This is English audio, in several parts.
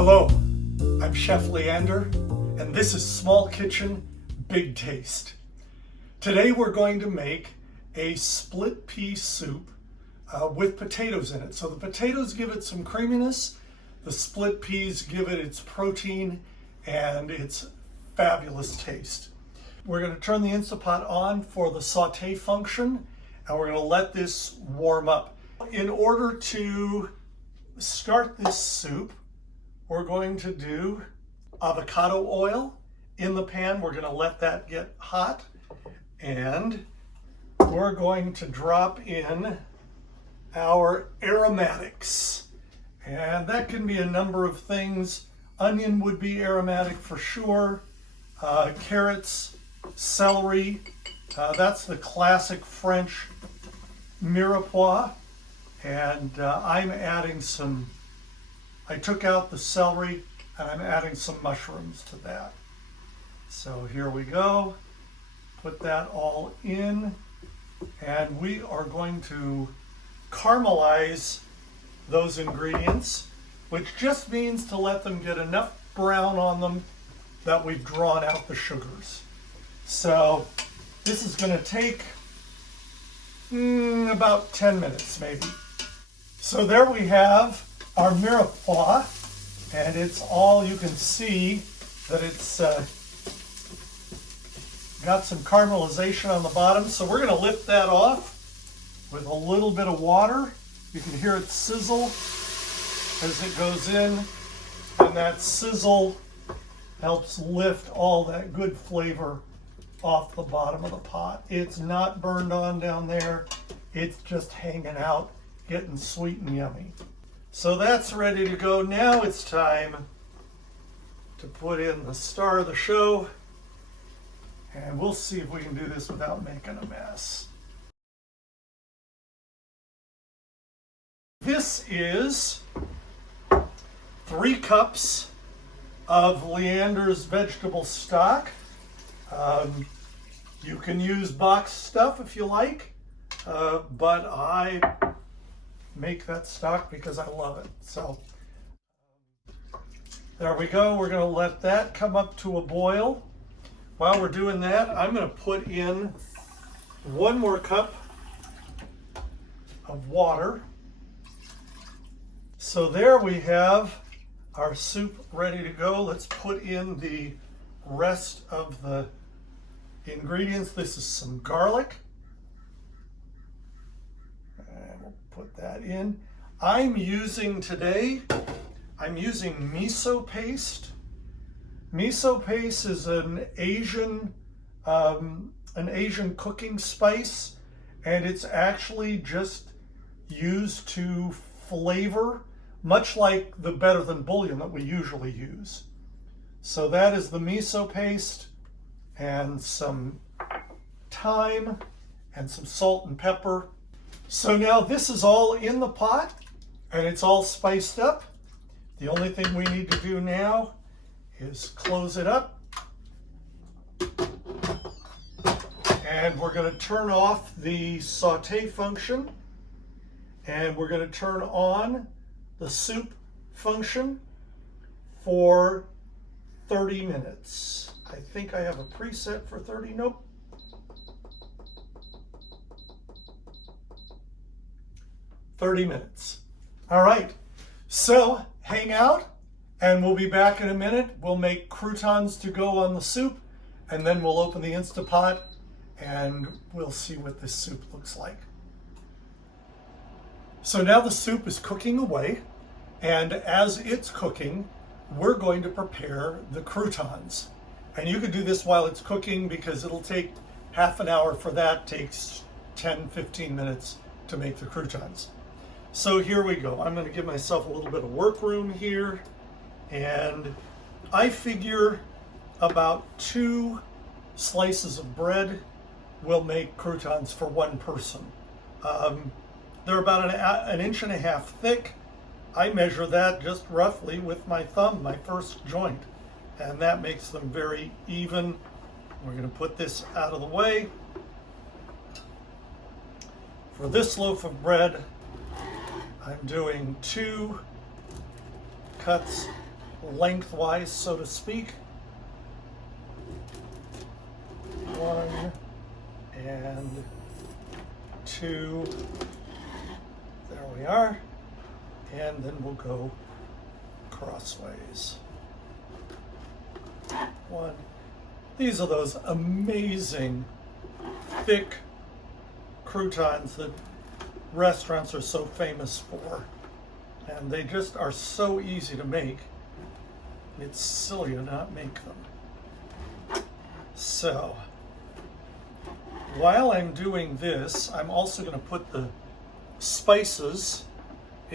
Hello, I'm Chef Leander, and this is Small Kitchen, Big Taste. Today we're going to make a split pea soup with potatoes in it. So the potatoes give it some creaminess, the split peas give it its protein and its fabulous taste. We're going to turn the Instant Pot on for the saute function, and we're going to let this warm up. In order to start this soup, we're going to do avocado oil in the pan. We're going to let that get hot, and we're going to drop in our aromatics. And that can be a number of things. Onion would be aromatic for sure. Carrots, celery. That's the classic French mirepoix. And I'm adding some, I took out the celery and I'm adding some mushrooms to that. So here we go. Put that all in, and we are going to caramelize those ingredients, which just means to let them get enough brown on them that we've drawn out the sugars. So this is going to take about 10 minutes maybe. So there we have our mirepoix, and it's all, you can see that it's got some caramelization on the bottom. So we're going to lift that off with a little bit of water. You can hear it sizzle as it goes in, and that sizzle helps lift all that good flavor off the bottom of the pot. It's not burned on down there. It's just hanging out, getting sweet and yummy. So that's ready to go. Now it's time to put in the star of the show, and we'll see if we can do this without making a mess. This is 3 cups of Leander's vegetable stock. You can use boxed stuff if you like, but I make that stock because I love it. So there we go. We're going to let that come up to a boil. While we're doing that, I'm going to put in 1 more cup of water. So there we have our soup ready to go. Let's put in the rest of the ingredients. This is some garlic. And we'll put that in. I'm using miso paste. Miso paste is an Asian cooking spice, and it's actually just used to flavor, much like the better than bouillon that we usually use. So that is the miso paste, and some thyme and some salt and pepper. So now this is all in the pot and it's all spiced up. The only thing we need to do now is close it up, and we're going to turn off the saute function, and we're going to turn on the soup function for 30 minutes. I think I have a preset for 30. Nope. 30 minutes. All right. So hang out, and we'll be back in a minute. We'll make croutons to go on the soup, and then we'll open the Instant Pot and we'll see what this soup looks like. So now the soup is cooking away, and as it's cooking, we're going to prepare the croutons. And you can do this while it's cooking because it'll take half an hour for that. Takes 10-15 minutes to make the croutons. So here we go. I'm going to give myself a little bit of work room here, and I figure about 2 slices of bread will make croutons for 1 person. They're about an inch and a half thick. I measure that just roughly with my thumb, my first joint, and that makes them very even. We're going to put this out of the way. For this loaf of bread, I'm doing 2 cuts lengthwise, so to speak. One and two. There we are. And then we'll go crossways. One. These are those amazing thick croutons that restaurants are so famous for. And they just are so easy to make. It's silly to not make them. So, while I'm doing this, I'm also going to put the spices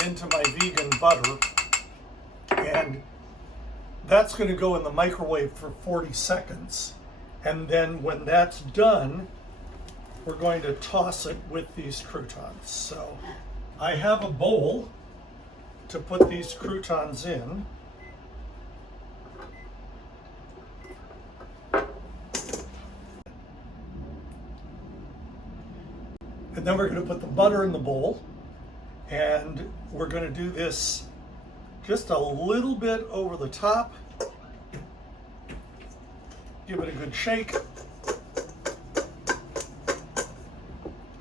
into my vegan butter, and that's going to go in the microwave for 40 seconds. And then when that's done, we're going to toss it with these croutons. So I have a bowl to put these croutons in. And then we're going to put the butter in the bowl, and we're going to do this just a little bit over the top. Give it a good shake.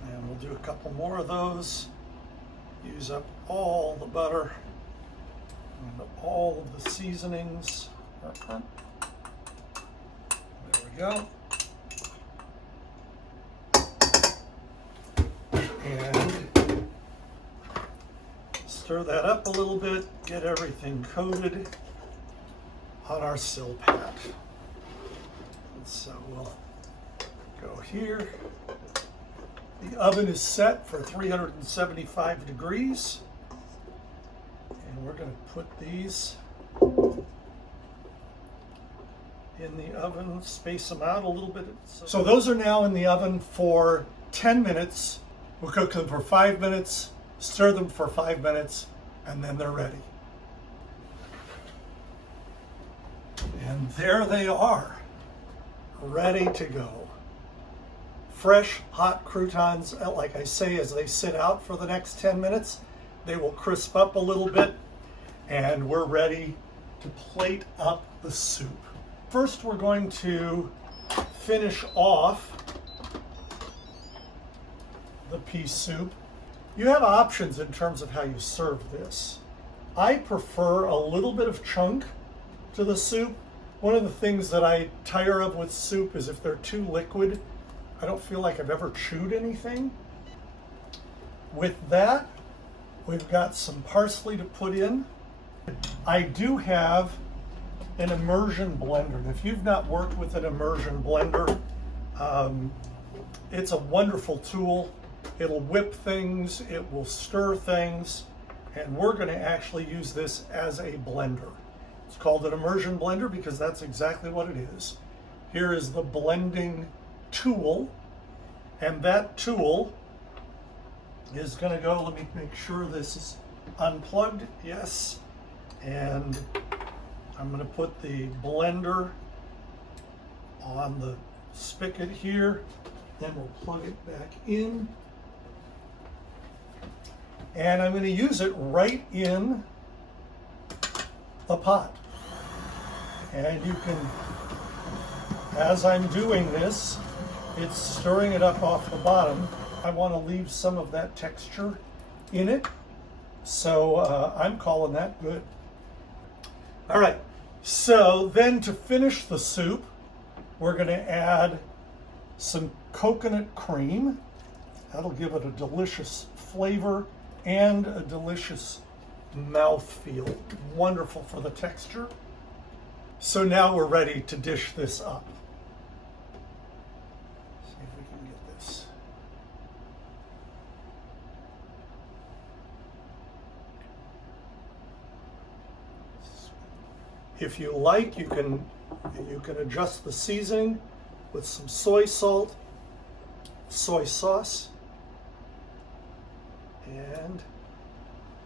And we'll do a couple more of those. Use up all the butter and all of the seasonings. There we go. And stir that up a little bit, get everything coated on our silpat. And so we'll go here. The oven is set for 375 degrees. And we're going to put these in the oven, space them out a little bit. So those are now in the oven for 10 minutes. We'll cook them for 5 minutes, stir them for 5 minutes, and then they're ready. And there they are, ready to go. Fresh, hot croutons, like I say, as they sit out for the next 10 minutes, they will crisp up a little bit, and we're ready to plate up the soup. First, we're going to finish off the pea soup. You have options in terms of how you serve this. I prefer a little bit of chunk to the soup. One of the things that I tire of with soup is if they're too liquid, I don't feel like I've ever chewed anything. With that, we've got some parsley to put in. I do have an immersion blender. And if you've not worked with an immersion blender, it's a wonderful tool. It'll whip things, it will stir things, and we're going to actually use this as a blender. It's called an immersion blender because that's exactly what it is. Here is the blending tool, and that tool is going to go, let me make sure this is unplugged, yes, and I'm going to put the blender on the spigot here, then we'll plug it back in. And I'm going to use it right in the pot. And you can, as I'm doing this, it's stirring it up off the bottom. I want to leave some of that texture in it. So I'm calling that good. All right, so then to finish the soup, we're going to add some coconut cream. That'll give it a delicious flavor and a delicious mouthfeel. Wonderful for the texture. So now we're ready to dish this up. See if we can get this. If you like, you can adjust the seasoning with some soy salt, soy sauce, and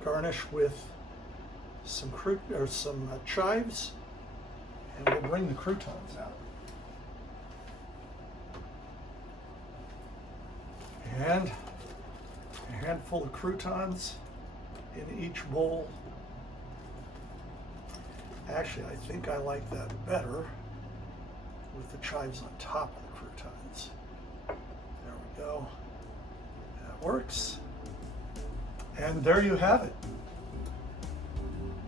garnish with some chives, and we'll bring the croutons out. And a handful of croutons in each bowl. Actually, I think I like that better with the chives on top of the croutons. There we go. That works. And there you have it.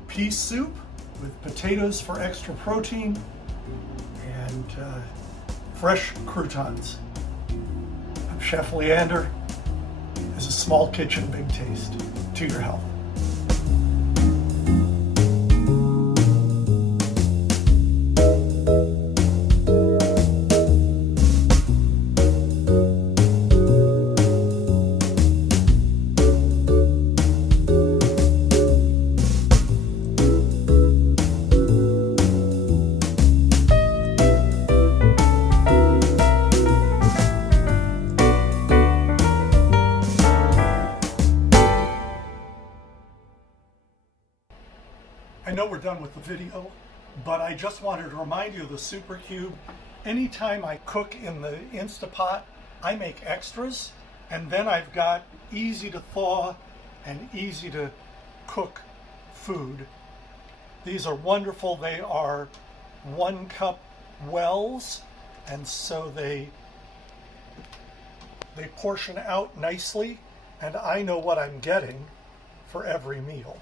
Pea soup with potatoes for extra protein and fresh croutons. I'm Chef Leander. This is Small Kitchen, Big Taste. To your health. I know we're done with the video, but I just wanted to remind you of the Super Cube. Anytime I cook in the Instapot, I make extras, and then I've got easy to thaw and easy to cook food. These are wonderful. They are 1 cup wells, and so they portion out nicely, and I know what I'm getting for every meal.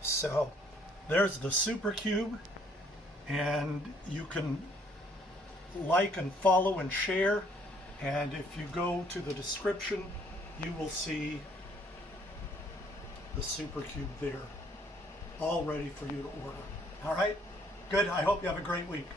So there's the Super Cube, and you can like and follow and share, and if you go to the description, you will see the Super Cube there, all ready for you to order. All right, good. I hope you have a great week.